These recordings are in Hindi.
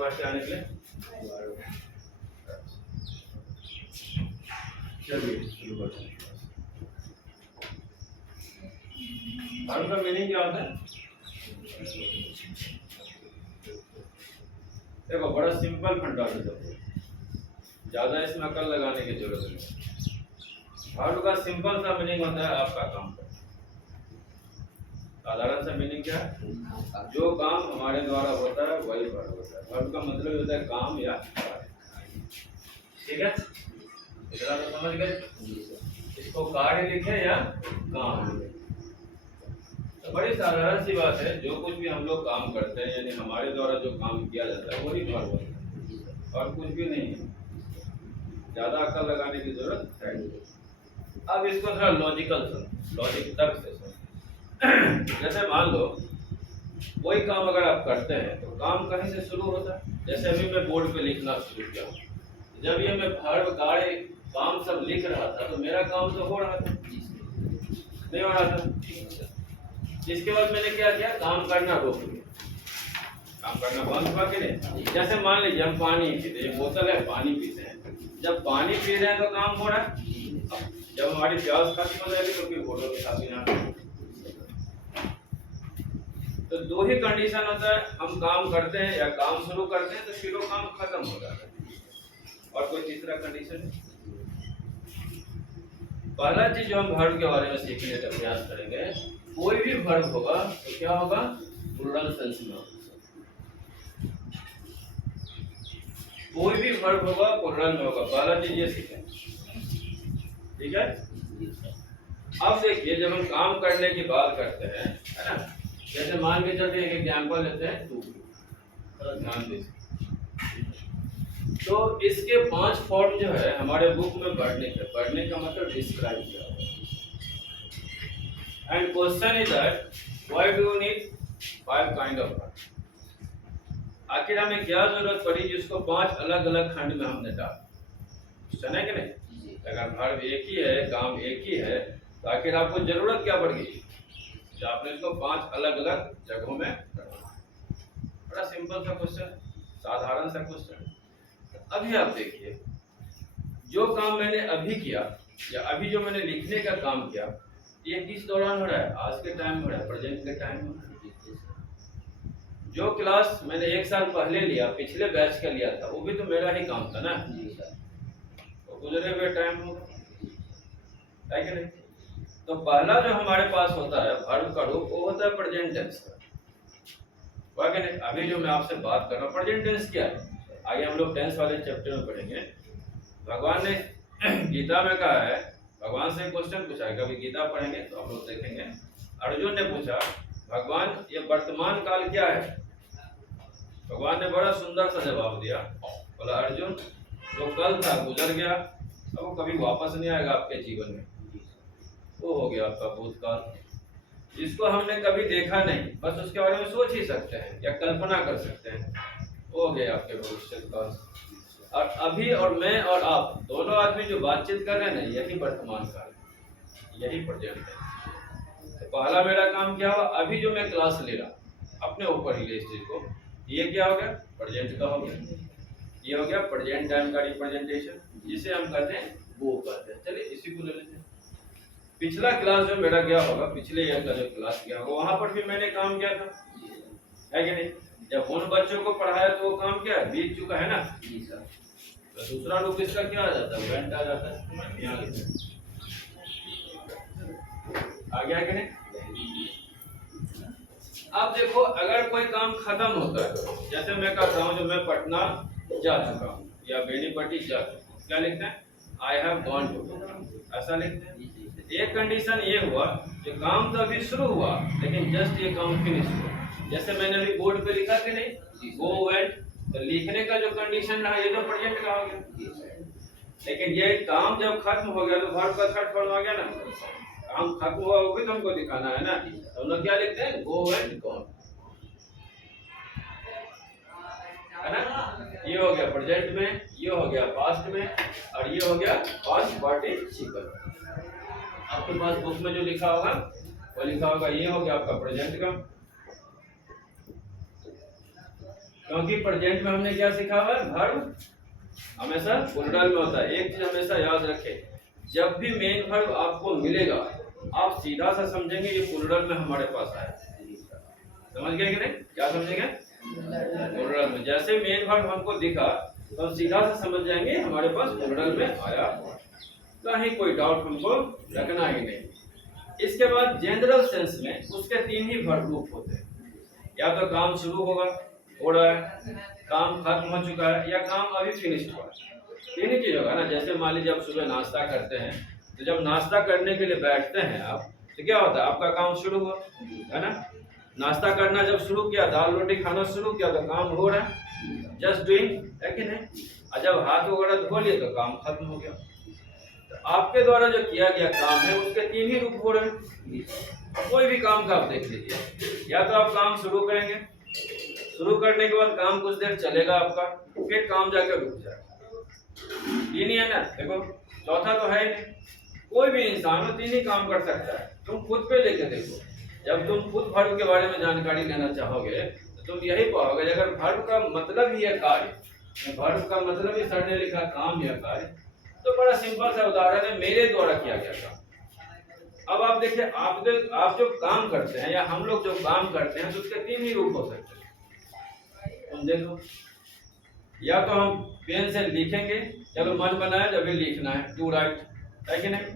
पास से आने के लिए? चलिए शुरू करते हैं। वर्ब का मीनिंग क्या होता है? देखो बड़ा सिंपल फंडामेंटल है, ज्यादा इसमें अकल लगाने की जरूरत नहीं। वर्ब का सिंपल सा मीनिंग होता है आपका काम करना। साधारण सा मीनिंग क्या है? जो काम हमारे द्वारा होता है वही वर्ब होता है। वर्ब का मतलब होता है काम या कार्य। ठीक है, इतना तो समझ गए। इसको कार्य लिखे या काम लिखे, तो बड़ी साधारण सी बात है। जो कुछ भी हम लोग काम करते हैं यानी हमारे द्वारा जो काम किया जाता है वही वर्ब होता है, और कुछ भी नहीं है। ज्यादा अकल लगाने की जरूरत है नहीं। अब इसको थोड़ा लॉजिक तर्क से सुनो। जैसे मान लो कोई काम अगर आप करते हैं तो काम कहीं से शुरू होता है। जैसे अभी मैं बोर्ड पे लिखना शुरू किया, जब ये मैं वर्ब कार्य काम सब लिख रहा था तो मेरा काम तो हो रहा था, नहीं हो रहा था। इसके बाद मैंने क्या किया? काम करना रोक दिया, काम करना बंद हुआ कि नहीं। जैसे मान लीजिए हम पानी पीते हैं, बोतल है पानी पीते हैं, जब पानी पी रहे हैं तो काम हो रहा है। जब हमारी प्यास खत्म हो जाएगी तो फिर फोटो के साथ पीना। तो दो ही कंडीशन होता है, हम काम करते हैं या काम शुरू करते हैं तो फिर वो काम खत्म हो जाता है, और कोई तीसरा कंडीशन नहीं। पहला चीज जो हम वर्ब के बारे में सीखने का प्रयास करेंगे, कोई भी वर्ब होगा तो क्या होगा? प्लूरल सेंस में होगा। कोई भी वर्ब होगा प्लूरल में होगा। पहला चीज ये सीखें, ठीक है। अब देखिए जब हम काम करने की बात करते हैं, है ना, जैसे मान के चलते एक एग्जांपल लेते हैं टू, ध्यान दीजिए। तो इसके 5 फॉर्म जो है हमारे बुक में पढ़ने का मतलब डिस्क्राइब किया हुआ है। And question is that why do you need 5 kind of verb? आखिर हमें क्या जरूरत पड़ी जिसको 5 अलग अलग खंड में हमने डाला? क्वेश्चन है कि नहीं? अगर वर्ब एक ही है, काम एक ही है, तो आखिर आपको जरूरत क्या पड़ गई कि आपने इसको 5 अलग अलग जगहों में डाला? बड़ा सिंपल सा क्वेश्चन, साधारण सा क्वेश्चन। अभी आप देखिए, जो काम मैंने अभी किया या अभी जो मैंने लिखने का काम किया, ये किस दौरान हो रहा है? आज के टाइम में हो रहा है, प्रेजेंट के टाइम में। जो क्लास मैंने 1 साल पहले लिया, पिछले बैच का लिया था, वो भी तो मेरा ही काम था ना, तो गुजरे हुए टाइम होगा, है कि नहीं? तो पहला जो हमारे पास होता है वर्ब का रूप, वो होता है प्रेजेंट टेंस का, है कि नहीं? अभी जो मैं आपसे बात कर रहा हूँ, प्रेजेंट टेंस क्या है? आगे हम लोग टेंस वाले चैप्टर में पढ़ेंगे। भगवान ने गीता में कहा है, भगवान से क्वेश्चन पूछा है, कभी गीता पढ़ेंगे तो हम लोग देखेंगे। अर्जुन ने पूछा, भगवान ये वर्तमान काल क्या है? भगवान ने बड़ा सुंदर सा जवाब दिया, बोला अर्जुन जो कल था गुजर गया, अब वो कभी वापस नहीं आएगा आपके जीवन में, वो हो गया आपका भूतकाल, जिसको हमने कभी देखा नहीं, बस उसके बारे में सोच ही सकते हैं या कल्पना कर सकते हैं, वो हो गया आपके भविष्य काल। और अभी और मैं और आप दोनों आदमी जो बातचीत कर रहे हैं ना, यही वर्तमान काल, यही प्रेजेंट है। तो पहला मेरा काम क्या हुआ? अभी जो मैं क्लास ले रहा अपने ऊपर ही ले इस चीज को, ये क्या हो गया? प्रेजेंट का हो गया। ये हो गया प्रेजेंट टाइम का रिप्रेजेंटेशन, जिसे हम कहते हैं वो कहते हैं। चलिए इसी को ले लेते हैं। पिछला क्लास जो मेरा गया होगा, पिछले ईयर का जो क्लास गया होगा, वहां पर भी मैंने काम किया था, है कि नहीं? जब उन बच्चों को पढ़ाया तो वो काम क्या है? बीत चुका है ना। तो दूसरा रूप इसका क्या आ जाता है? वेंट आ जाता है। आ गया कि नहीं? अब देखो, अगर कोई काम खत्म होता है, जैसे मैं कहता हूँ जो मैं पटना जा चुका हूँ या बेनीपट्टी जा चुका हूँ, क्या लिखते हैं? आई हैव गॉन टू, ऐसा लिखते हैं। एक कंडीशन ये हुआ कि काम तो अभी शुरू हुआ, लेकिन जस्ट ये काम फिनिश हुआ। जैसे मैंने अभी बोर्ड पे लिखा कि नहीं, गो वेंट, तो लिखने का जो कंडीशन रहा ये तो प्रेजेंट का हो गया, लेकिन ये काम जब खत्म हो गया तो वर्ब का थर्ड फॉर्म आ गया ना। काम खत्म हुआ वो भी तो हमको दिखाना है ना, तो हम लोग क्या लिखते हैं? गो एंड गॉन, है ना। ये हो गया प्रेजेंट में, ये हो गया पास्ट में, और ये हो गया पास्ट पार्टिसिपल। आपके पास बुक में जो लिखा होगा वो लिखा होगा, ये हो गया आपका प्रेजेंट का, क्योंकि प्रेजेंट में हमने क्या सीखा हुआ है, वर्ब हमेशा प्लूरल में होता है। एक चीज हमेशा याद रखें, जब भी मेन वर्ब आपको मिलेगा आप सीधा सा समझेंगे ये प्लूरल में हमारे पास आया। समझ गए कि नहीं? क्या समझेंगे? प्लूरल में। जैसे मेन वर्ब हमको दिखा तो हम सीधा सा समझ जाएंगे हमारे पास प्लूरल में आया, कहीं कोई डाउट हमको रखना ही नहीं। इसके बाद जनरल सेंस में उसके 3 ही वर्ब रूप होते हैं, या तो काम शुरू होगा, हो रहा है, काम खत्म हो चुका है, या काम अभी फिनिश हुआ है। 3 ही चीज होगा ना। जैसे मान लीजिए आप सुबह नाश्ता करते हैं, तो जब नाश्ता करने के लिए बैठते हैं आप, तो क्या होता है, आपका काम शुरू हुआ, है ना। नाश्ता करना जब शुरू किया, दाल रोटी खाना शुरू किया, तो काम हो रहा है, जस्ट डूइंग, है कि नहीं। और जब हाथ वगैरह धो लिए तो काम खत्म हो गया। तो आपके द्वारा जो किया गया काम है उसके 3 ही रूप हो रहे हैं। कोई भी काम का आप देख लीजिए, या तो आप काम शुरू करेंगे, शुरू करने के बाद काम कुछ देर चलेगा आपका, फिर काम जाकर रुक जाएगा। 3 ही है ना। देखो चौथा तो है ही नहीं। कोई भी इंसान वो 3 ही काम कर सकता है। तुम खुद पे लेके देखो, जब तुम खुद वर्ब के बारे में जानकारी लेना चाहोगे तो तुम यही पाओगे, अगर वर्ब का मतलब ही है कार्य, वर्ब का मतलब ही सर ने लिखा काम या कार्य, तो बड़ा सिंपल सा उदाहरण है, मेरे द्वारा किया गया काम। अब आप देखिए, आप जो काम करते हैं या हम लोग जो काम करते हैं तो उसके 3 ही रूप हो सकते हैं। तुम देखो, या तो हम पेन से लिखेंगे, चलो मन बनाया जब भी लिखना है, टू राइट, है कि नहीं,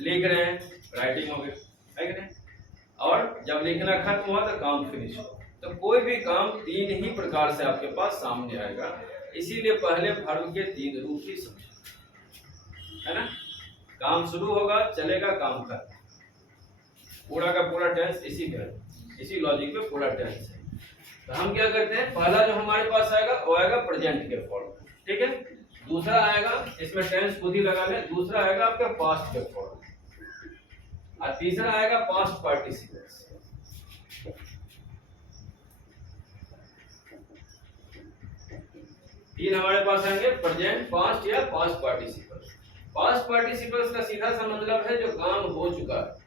लिख रहे हैं, राइटिंग हो गई, है कि नहीं। और जब लिखना खत्म हुआ तो काम फिनिश हो। तो कोई भी काम 3 ही प्रकार से आपके पास सामने आएगा, इसीलिए पहले वर्ब के 3 रूप ही समझो, है ना। काम शुरू होगा, चलेगा, काम खत्म, पूरा का पूरा टेंस इसी में, इसी लॉजिक में पूरा टेंस है। तो हम क्या करते हैं, पहला जो हमारे पास आएगा वो आएगा प्रेजेंट के फॉर्म, ठीक है। दूसरा आएगा, इसमें टेंस खुद ही लगा लें, दूसरा आएगा आपका पास्ट के फॉर्म, और तीसरा आएगा पास्ट पार्टिसिपल्स। तीन हमारे पास आएंगे, प्रेजेंट, पास्ट या पास्ट पार्टिसिपल्स। पास्ट पार्टिसिपल्स का सीधा सा मतलब है जो काम हो चुका है,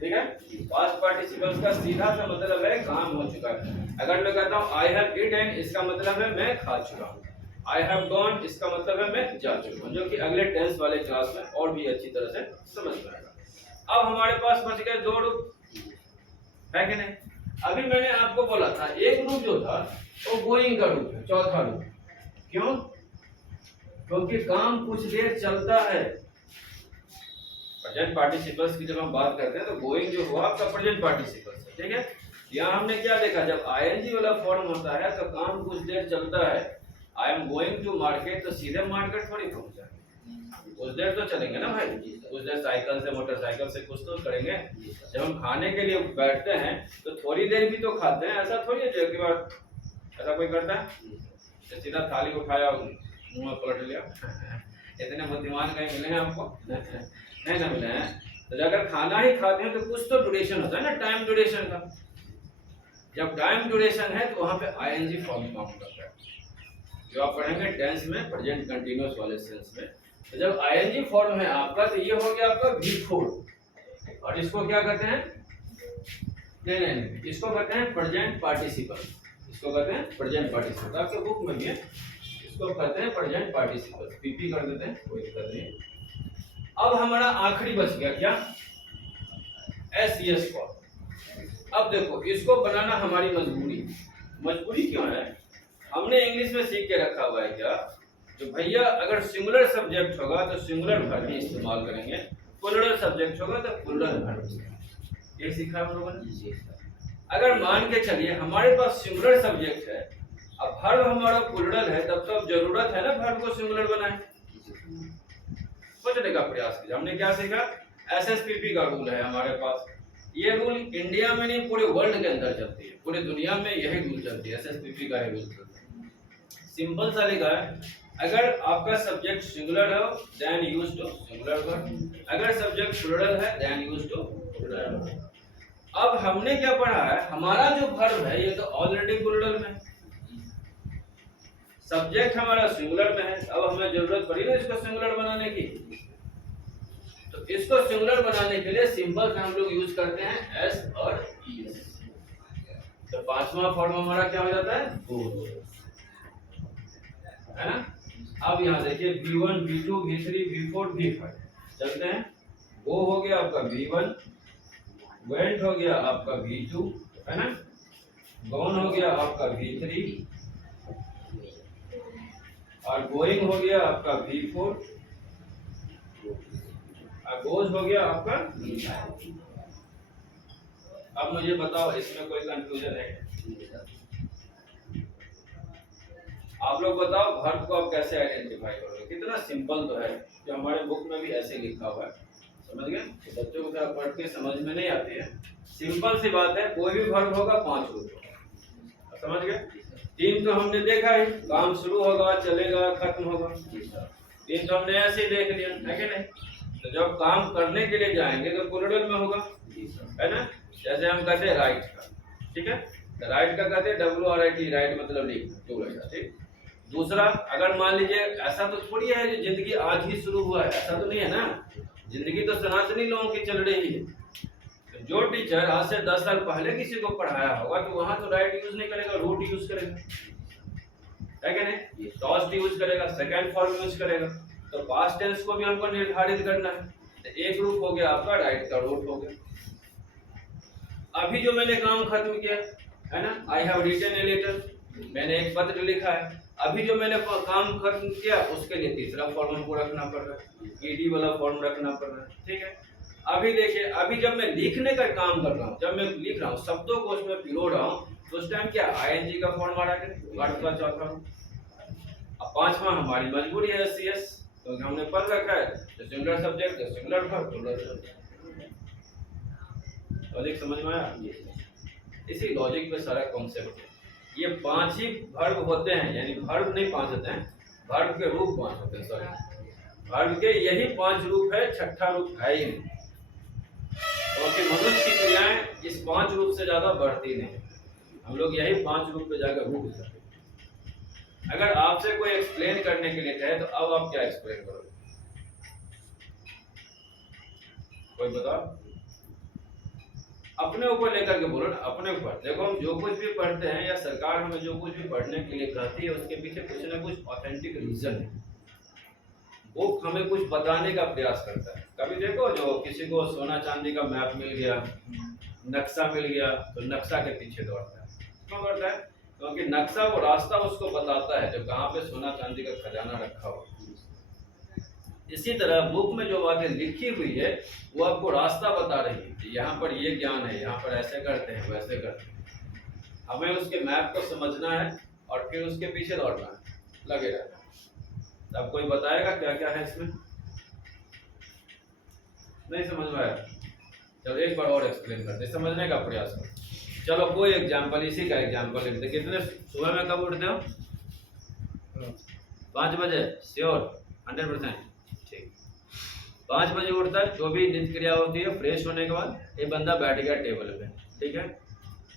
ठीक है। पास्ट पार्टिसिपल्स का सीधा सा मतलब है काम हो चुका है। अगर मैं कहता हूँ आई हैव ईटन, इसका मतलब है मैं खा चुका हूँ। आई हैव गॉन, इसका मतलब है मैं जा चुका हूँ, जो कि अगले टेंस वाले क्लास में और भी अच्छी तरह से समझ में आएगा। अब हमारे पास बच गए 2 रूप, है कि नहीं। अभी मैंने आपको बोला था एक रूप जो था वो गोइंग का रूप है, चौथा रूप। क्यों? क्योंकि काम कुछ देर चलता है। प्रेजेंट पार्टिसिपल्स की जब हम बात करते हैं तो गोइंग जो हुआ आपका प्रेजेंट पार्टिसिपल्स है, ठीक है। यहाँ हमने क्या देखा, जब आईएनजी वाला फॉर्म होता है तो काम कुछ देर चलता है। I am going to market, तो सीधे मार्केट थोड़ी पहुंच जाएंगे, कुछ देर तो चलेंगे ना भाई, कुछ देर साइकिल से, मोटरसाइकिल से कुछ तो करेंगे। जब हम खाने के लिए बैठते हैं तो थोड़ी देर भी तो खाते हैं, ऐसा थोड़ी है कि बार ऐसा कोई करता है सीधा थाली उठाया मुंह में पलट लिया। इतने बुद्धिमान कहीं मिले हैं आपको? नहीं ना मिले हैं। तो अगर खाना ही खाते हैं तो कुछ तो ड्यूरेशन होता है ना, टाइम ड्यूरेशन का। जब टाइम ड्यूरेशन है तो वहां पे आईएनजी फॉर्म काम करता है, जो आप पढ़ेंगे टेंस में, प्रेजेंट कंटीन्यूअस वाले सेंस में। तो जब आईएनजी फॉर्म है आपका तो ये हो गया आपका V4, और इसको क्या कहते हैं, नहीं, इसको कहते हैं प्रेजेंट पार्टिसिपल। इसको कहते हैं प्रेजेंट पार्टिसिपल, आपके बुक में भी है, इसको कहते हैं प्रेजेंट पार्टिसिपल। पीपी कर देते हैं, कोई दिक्कत नहीं। अब हमारा आखिरी बच गया क्या, SES फॉर्म। अब देखो इसको बनाना हमारी मजबूरी क्यों है, हमने इंग्लिश में सीख के रखा हुआ है क्या, तो भैया अगर सिंगुलर सब्जेक्ट होगा तो सिंगुलर वर्ब ही इस्तेमाल करेंगे, प्लूरल सब्जेक्ट होगा तो प्लूरल वर्ब। ये सीखा हम लोगों ने। अगर मान के चलिए हमारे पास सिंगुलर सब्जेक्ट है, अब वर्ब हमारा प्लूरल है, तब तो अब जरूरत है ना वर्ब को सिंगुलर बनाए। सोचने का प्रयास कीजिए, हमने क्या सीखा, SSPP का रूल है हमारे पास। ये रूल इंडिया में नहीं पूरे वर्ल्ड के अंदर चलती है, पूरी दुनिया में यही रूल चलती है, SSPP का ही रूल चलता है। सिंपल सा लिखा है, अगर आपका सब्जेक्ट सिंगुलर हो then use to singular verb, अगर सब्जेक्ट प्लूरल है then use to plural verb. अब हमने क्या पढ़ा है, हमारा जो वर्ब है ये तो ऑलरेडी प्लूरल में, सब्जेक्ट हमारा सिंगुलर में है। अब हमें जरूरत पड़ी ना इसको सिंगुलर बनाने की, तो इसको सिंगुलर बनाने के लिए सिंपल से हम लोग यूज करते हैं S और ES। तो पांचवा फॉर्म हमारा क्या हो जाता है, गोज, है ना। अब यहाँ देखिए V1 V2 V3 V4 V5 चलते हैं। वो हो गया आपका V1, वेंट हो गया आपका V2, है ना, गॉन हो गया आपका V3 और गोइंग हो गया आपका V4 और गोज हो गया आपका V5। अब मुझे बताओ इसमें कोई कंफ्यूजन है? आप लोग बताओ वर्ब को आप कैसे आइडेंटिफाई करोगे? कितना सिंपल तो है, जो हमारे बुक में भी ऐसे लिखा हुआ है, समझ गए? तो बच्चों को पढ़ के समझ में नहीं आती है, सिंपल सी बात है। कोई भी वर्ब होगा 5 रूप होगा, समझ गए? 3 तो हमने देखा है, काम शुरू होगा, चलेगा, खत्म होगा। 3 तो हमने ऐसे ही देख लिया, है कि नहीं? तो जब काम करने के लिए जाएंगे तो प्लूरल में होगा, है ना। जैसे हम कहते हैं राइट का, ठीक है, तो राइट का कहते हैं WRIT, राइट मतलब लिखना, ठीक। दूसरा, अगर मान लीजिए ऐसा तो थोड़ी है कि जिंदगी आज ही शुरू हुआ है, ऐसा तो नहीं है ना, जिंदगी तो सनातनी लोगों की चल रही है। तो जो टीचर आज से 10 साल पहले किसी को पढ़ाया होगा तो वहां तो राइट यूज नहीं करेगा, रूट यूज करेगा, है कि नहीं? टॉस्ट यूज करेगा, सेकंड फॉर्म यूज करेगा। तो पास्ट टेंस को भी हमको निर्धारित करना है। तो एक रूप हो गया आपका राइट का, रूट हो गया। अभी जो मैंने काम खत्म किया, है ना, I have written a letter, मैंने एक पत्र लिखा है। अभी जो मैंने काम खत्म किया उसके लिए तीसरा फॉर्म हमको रखना पड़ रहा है, ईडी वाला फॉर्म रखना पड़ रहा है, ठीक है। अभी देखिए, अभी जब मैं लिखने का काम कर रहा हूँ, जब मैं लिख रहा हूँ, शब्दों को उसमें पिरो रहा हूँ, तो उस टाइम क्या आईएनजी का फॉर्म आ रहा है, वर्ब का चौथा रूप। अब पांचवा हमारी मजबूरी है एससीएस, क्योंकि हमने पढ़ रखा है तो सिंगुलर सब्जेक्ट तो singular verb, plural subject. Logic समझ में आया? इसी लॉजिक पे सारा कॉन्सेप्ट है। ये 5 ही वर्ब होते हैं, यानी वर्ब नहीं 5 होते हैं, वर्ब के रूप 5 होते हैं, सॉरी, वर्ब के यही 5 रूप है, छठा रूप है ही नहीं। क्योंकि मनुष्य की क्रियाएं इस 5 रूप से ज्यादा बढ़ती नहीं, हम लोग यही 5 रूप पे जाकर रुक सकते। अगर आपसे कोई एक्सप्लेन करने के लिए कहे तो अब आप क्या एक्सप्लेन करोगे? कोई बताओ, अपने ऊपर लेकर के बोलो ना, अपने ऊपर। देखो, हम जो कुछ भी पढ़ते हैं या सरकार हमें जो कुछ भी पढ़ने के लिए कहती है उसके पीछे कुछ ना कुछ ऑथेंटिक रीजन है, वो हमें कुछ बताने का प्रयास करता है। कभी देखो, जो किसी को सोना चांदी का मैप मिल गया, नक्शा मिल गया, तो नक्शा के पीछे दौड़ता है। क्यों दौड़ता है? क्योंकि नक्शा वो रास्ता उसको बताता है जो कहाँ पे सोना चांदी का खजाना रखा हो। इसी तरह बुक में जो बातें लिखी हुई है वो आपको रास्ता बता रही है कि यहाँ पर ये ज्ञान है, यहाँ पर ऐसे करते हैं, वैसे करते हैं। हमें उसके मैप को समझना है और फिर उसके पीछे दौड़ना है, लगे रहना है। अब कोई बताएगा क्या क्या है इसमें? नहीं समझ में आया? चलो एक बार और एक्सप्लेन करते, समझने का प्रयास करो। चलो कोई एग्जाम्पल, इसी का एग्जाम्पल लिखते। कितने सुबह में कब उठते हो? 5 बजे? श्योर? 100%? ठीक, 5 बजे उठता है, जो भी नित्य क्रिया होती है, फ्रेश होने के बाद ये बंदा बैठ गया टेबल पे, ठीक है।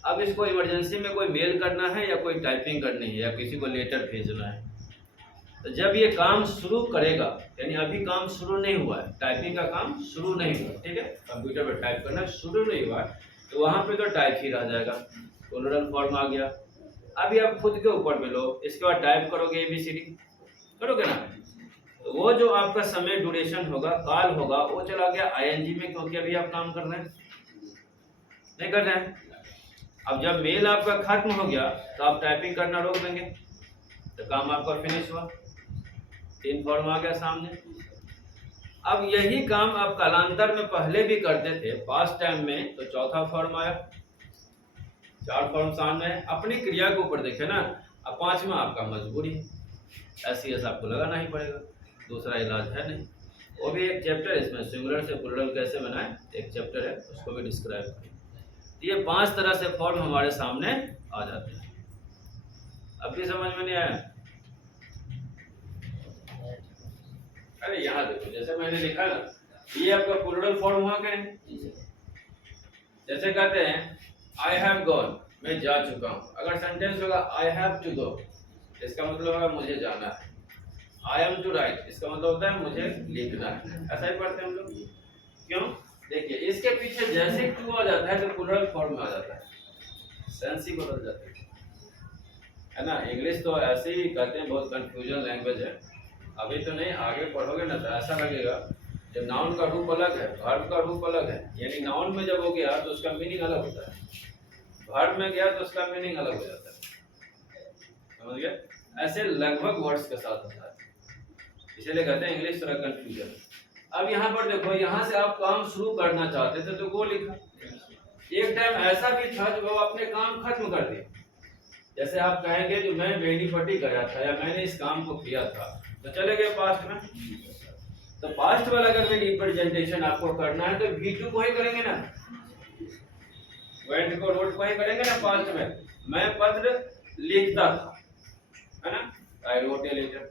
अब इसको इमरजेंसी में कोई मेल करना है या कोई टाइपिंग करनी है या किसी को लेटर भेजना है, तो जब ये काम शुरू करेगा, यानी अभी काम शुरू नहीं हुआ है, टाइपिंग का काम शुरू नहीं हुआ, ठीक है, कंप्यूटर पे टाइप करना शुरू नहीं हुआ, तो वहां पे तो टाइप ही रह जाएगा, प्लूरल फॉर्म आ गया। अभी आप खुद के ऊपर में लो, इसके बाद टाइप करोगे ABCD, करोगे ना, तो वो जो आपका समय ड्यूरेशन होगा, काल होगा, वो चला गया ING में, क्योंकि अभी आप काम कर रहे हैं, नहीं कर रहे हैं। अब जब मेल आपका खत्म हो गया तो आप टाइपिंग करना रोक देंगे, तो काम आपका फिनिश हुआ, 3 फॉर्म आ गया सामने। अब यही काम आप कालांतर में पहले भी करते थे, पास्ट टाइम में, तो चौथा फॉर्म आया, 4 फॉर्म सामने है। अपनी क्रिया के ऊपर देखे ना। अब 5वां आपका मजबूरी, SCS आपको लगाना ही पड़ेगा, दूसरा इलाज है नहीं। वो भी एक चैप्टर है इसमें, सिंगुलर से प्लूरल कैसे बनाए, एक चैप्टर है, उसको भी डिस्क्राइब करें। तो ये 5 तरह से फॉर्म हमारे सामने आ जाते हैं। अब भी समझ में नहीं आया? अरे यहाँ देखो, जैसे मैंने लिखा ना, ये आपका प्लूरल फॉर्म हुआ क्या? जैसे कहते हैं आई हैव गॉन, मैं जा चुका हूँ। अगर सेंटेंस होगा आई हैव टू गो, इसका मतलब होगा मुझे जाना है। आई एम टू राइट, इसका मतलब होता है मुझे लिखना है। ऐसा ही पढ़ते हैं हम लोग। क्यों? देखिए, इसके पीछे जैसे टू आ जाता है तो प्लूरल फॉर्म में आ जाता है। सेंस ही बदल जाते है ना। इंग्लिश तो ऐसे ही कहते हैं, बहुत कंफ्यूजन लैंग्वेज है। अभी तो नहीं, आगे पढ़ोगे ना तो ऐसा लगेगा जब नाउन का रूप अलग है, वर्ब का रूप अलग है। यानी नाउन में जब हो गया तो उसका मीनिंग अलग होता है, वर्ब में गया तो उसका मीनिंग अलग हो जाता है, समझ गए। ऐसे लगभग वर्ड्स के साथ होता है, इसीलिए कहते हैं इंग्लिश थोड़ा कंफ्यूजन। अब यहाँ पर देखो, यहाँ से आप काम शुरू करना चाहते थे तो वो लिखा। एक टाइम ऐसा भी था जब वो अपने काम खत्म कर दिए। जैसे आप कहेंगे जो मैं बेनीपट्टी गया था या मैंने इस काम को किया था, तो चले गए पास्ट में। तो पास्ट वाला अगर मैं रिप्रेजेंटेशन आपको करना है तो V2 को ही करेंगे ना, वेंट को रोट को ही करेंगे ना। पास्ट में मैं पत्र लिखता था, है ना, आई रोट ए लेटर।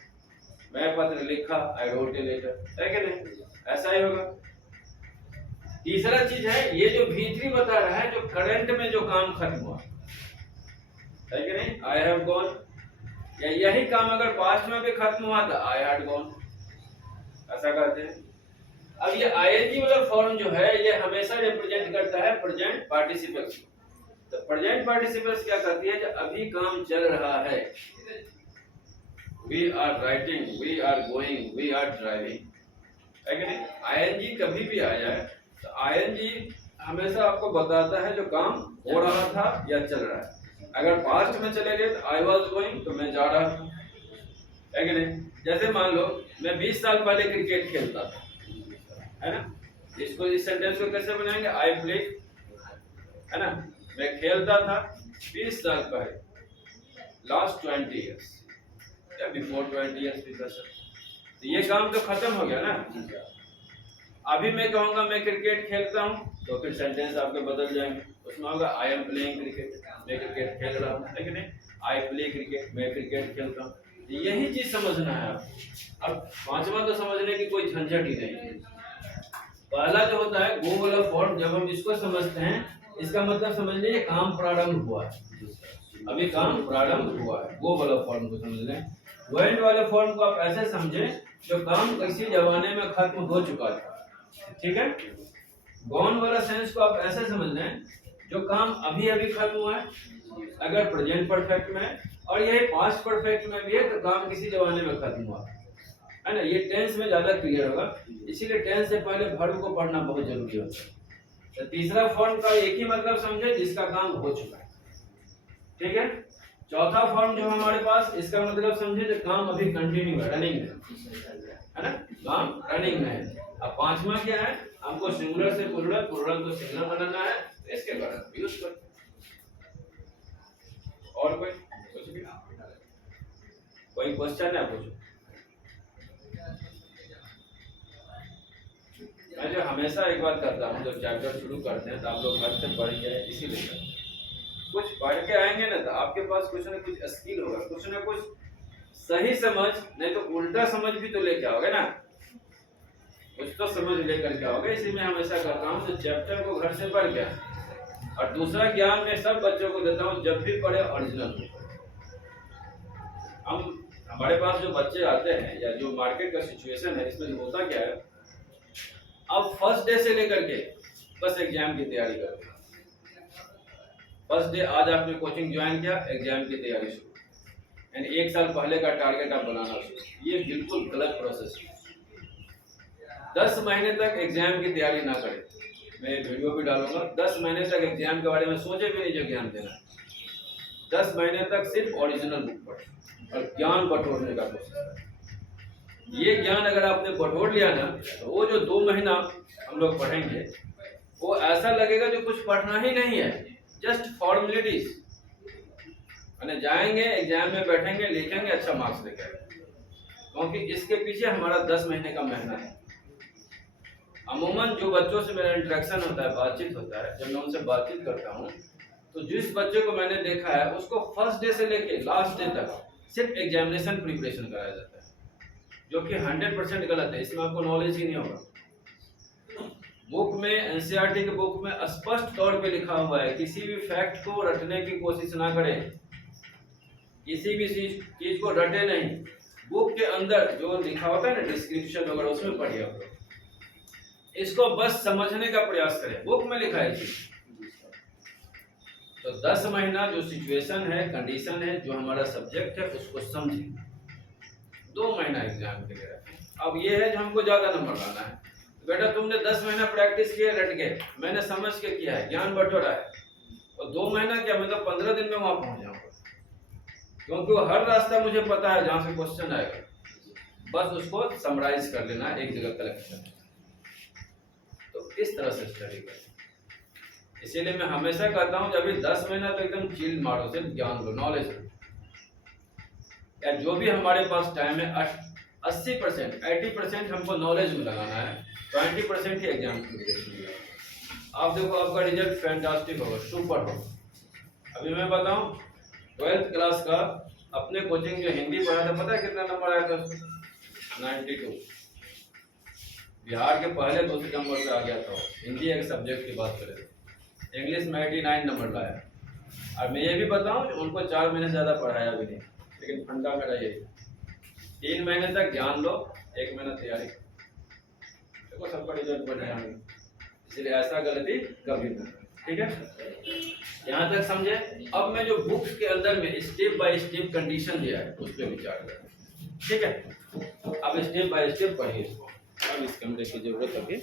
मैं पत्र लिखा, आई रोट ए लेटर, है कि नहीं? ऐसा ही होगा। तीसरा चीज है ये जो V3 बता रहा है, जो करंट में जो काम खत्म हुआ, है कि नहीं? आई हैव गॉन, या यही काम अगर पास्ट में भी खत्म हुआ तो आई हैड गॉन, ऐसा कहते हैं। अब ये आईएनजी वाला फॉर्म जो है ये हमेशा रिप्रेजेंट करता है प्रेजेंट पार्टिसिपल्स। तो प्रेजेंट पार्टिसिपल्स क्या करती है, जब अभी काम चल रहा है, we are writing, we are going, we are driving, है कि नहीं? आईएनजी कभी भी आ जाए तो आईएनजी हमेशा आपको बताता है जो काम हो रहा था या चल रहा है। अगर पास्ट में चले गए तो आई वाज गोइंग, तो मैं जा रहा था, है कि नहीं? जैसे मान लो मैं 20 साल पहले क्रिकेट खेलता था, है ना। इसको, इस सेंटेंस को कैसे बनाएंगे, आई प्ले, है ना। मैं खेलता था 20 साल पहले, लास्ट 20 इयर्स या बिफोर 20 इयर्स भी कर सकते। तो ये काम तो खत्म हो गया ना। अभी मैं कहूँगा मैं क्रिकेट खेलता हूँ तो फिर सेंटेंस आपके बदल जाएंगे, उसमें होगा आई एम प्लेइंग क्रिकेट, मैं क्रिकेट खेल रहा हूँ, है कि नहीं? आई प्ले क्रिकेट, मैं क्रिकेट खेलता हूँ। यही चीज समझना है आपको। अब पांचवा तो समझने की कोई झंझट ही नहीं है। पहला जो होता है गो वाला फॉर्म, जब हम इसको समझते हैं इसका मतलब समझ लीजिए काम प्रारंभ हुआ है, अभी काम प्रारंभ हुआ है, गो वाला फॉर्म को समझ लें। वेंट वाले फॉर्म को आप ऐसे समझें जो काम किसी जमाने में खत्म हो चुका था, ठीक है। गॉन वाला सेंस को आप ऐसे समझ लें जो काम अभी अभी खत्म हुआ है, अगर प्रेजेंट परफेक्ट में है, और यही पास्ट परफेक्ट में भी है तो काम किसी जमाने में खत्म हुआ है ना। ये टेंस में ज्यादा क्लियर होगा, इसीलिए टेंस से पहले वर्ब को पढ़ना बहुत जरूरी होता है। तो तीसरा फॉर्म का एक ही मतलब समझे जिसका काम हो चुका है, ठीक है। चौथा फॉर्म जो हमारे पास, इसका मतलब समझे जो काम अभी कंटिन्यू है, रनिंग है ना, काम रनिंग में है। अब पांचवा क्या है, हमको सिंगुलर से प्लूरल, प्लूरल को सिंगुलर बनाना है, तो इसके कारण यूज कर। और कोई क्वेश्चन है पूछो। मैं जो हमेशा एक बात करता हूँ, जब चैप्टर शुरू करते हैं तो आप लोग घर से पढ़िए, इसीलिए कुछ पढ़ के आएंगे ना तो आपके पास कुछ ना कुछ स्किल होगा, कुछ ना कुछ सही समझ, नहीं तो उल्टा समझ भी तो लेके आओगे ना, कुछ तो समझ लेकर के आओगे। इसी में हमेशा करता हूँ तो चैप्टर को घर से पढ़ के, और दूसरा ज्ञान में सब बच्चों को देता हूँ, जब भी पढ़े ओरिजिनल। हम हमारे पास जो बच्चे आते हैं या जो मार्केट का सिचुएशन है, इसमें होता क्या है, अब फर्स्ट डे से लेकर के बस एग्जाम की तैयारी करते हैं। फर्स्ट डे आज आपने कोचिंग ज्वाइन किया, एग्जाम की तैयारी शुरू, यानी एक साल पहले का टारगेट आप बनाना शुरू। ये बिल्कुल गलत प्रोसेस है। 10 महीने तक एग्जाम की तैयारी ना करें, मैं वीडियो भी डालूंगा। 10 महीने तक एग्जाम के बारे में सोचे भी नहीं जो ज्ञान देना। 10 महीने तक सिर्फ ओरिजिनल बुक पढ़ें और ज्ञान बटोरने का कोशिश करें। ये ज्ञान अगर आपने बटोर लिया ना, तो वो जो 2 महीना हम लोग पढ़ेंगे वो ऐसा लगेगा जो कुछ पढ़ना ही नहीं है, जस्ट फॉर्मेलिटीज। मैंने जाएंगे एग्जाम में बैठेंगे, लिखेंगे, अच्छा मार्क्स लेके आएंगे, क्योंकि इसके पीछे हमारा 10 महीने का मेहनत है। अमूमन जो बच्चों से मेरा इंटरेक्शन होता है, बातचीत होता है, जब मैं उनसे बातचीत करता हूँ तो जिस बच्चे को मैंने देखा है उसको फर्स्ट डे से लेके लास्ट डे तक सिर्फ एग्जामिनेशन प्रिपरेशन कराया जाता है, जो कि 100% गलत है। इसमें आपको नॉलेज ही नहीं होगा। बुक में, एनसीईआरटी के बुक में स्पष्ट तौर पे लिखा हुआ है किसी भी फैक्ट को रटने की कोशिश ना करें, किसी भी चीज को रटे नहीं। बुक के अंदर जो लिखा होता है ना, डिस्क्रिप्शन वगैरह, उसमें पढ़िए। इसको बस समझने का प्रयास करें, बुक में लिखा है चीज। तो 10 महीना जो सिचुएशन है, कंडीशन है, जो हमारा सब्जेक्ट है, उसको समझें। 2 महीना एग्जाम के लिए रखें। अब ये है जो हमको ज़्यादा नंबर लाना है, तो बेटा तुमने 10 महीना प्रैक्टिस किया, रट गए, मैंने समझ के किया है, ज्ञान बटोरा है, और 2 महीना क्या, मतलब 15 दिन में वहाँ पहुँच जाऊँगा, क्योंकि वो हर रास्ता मुझे पता है जहाँ से क्वेश्चन आएगा, बस उसको समराइज कर लेना है, एक जगह कलेक्ट करना है। तो इस तरह से स्टडी करें। इसीलिए मैं हमेशा कहता हूँ जब भी 10 महीना तो एकदम चिल मारो, सिर्फ ज्ञान लो, नॉलेज लो, या जो भी हमारे पास टाइम है 80% 80% हमको नॉलेज में लगाना है, 20% ही एग्जाम प्रिपरेशन में। आप देखो आपका रिजल्ट फैंटास्टिक होगा, सुपर होगा। अभी मैं बताऊं 12th क्लास का अपने कोचिंग जो हिंदी पढ़ा था, पता है कितना नंबर आया था उसको? 92। बिहार के पहले दूसरे नंबर पे आ गया था। हिंदी एक सब्जेक्ट की बात करें, इंग्लिश में 89 नंबर लाया। और मैं ये भी बताऊं उनको 4 महीने ज़्यादा पढ़ाया भी नहीं, लेकिन फंडा मेरा यही, 3 महीने तक ज्ञान लो, 1 महीना तैयारी, देखो सबका रिजल्ट बढ़ जाएंगे। इसलिए ऐसा गलती कभी ना, ठीक है? यहाँ तक समझे। अब मैं जो बुक्स के अंदर में स्टेप बाय स्टेप कंडीशन दिया है उस पर विचार करें, ठीक है? अब स्टेप बाय स्टेप पढ़िए इसको। अब इस कमरे की जरूरत अभी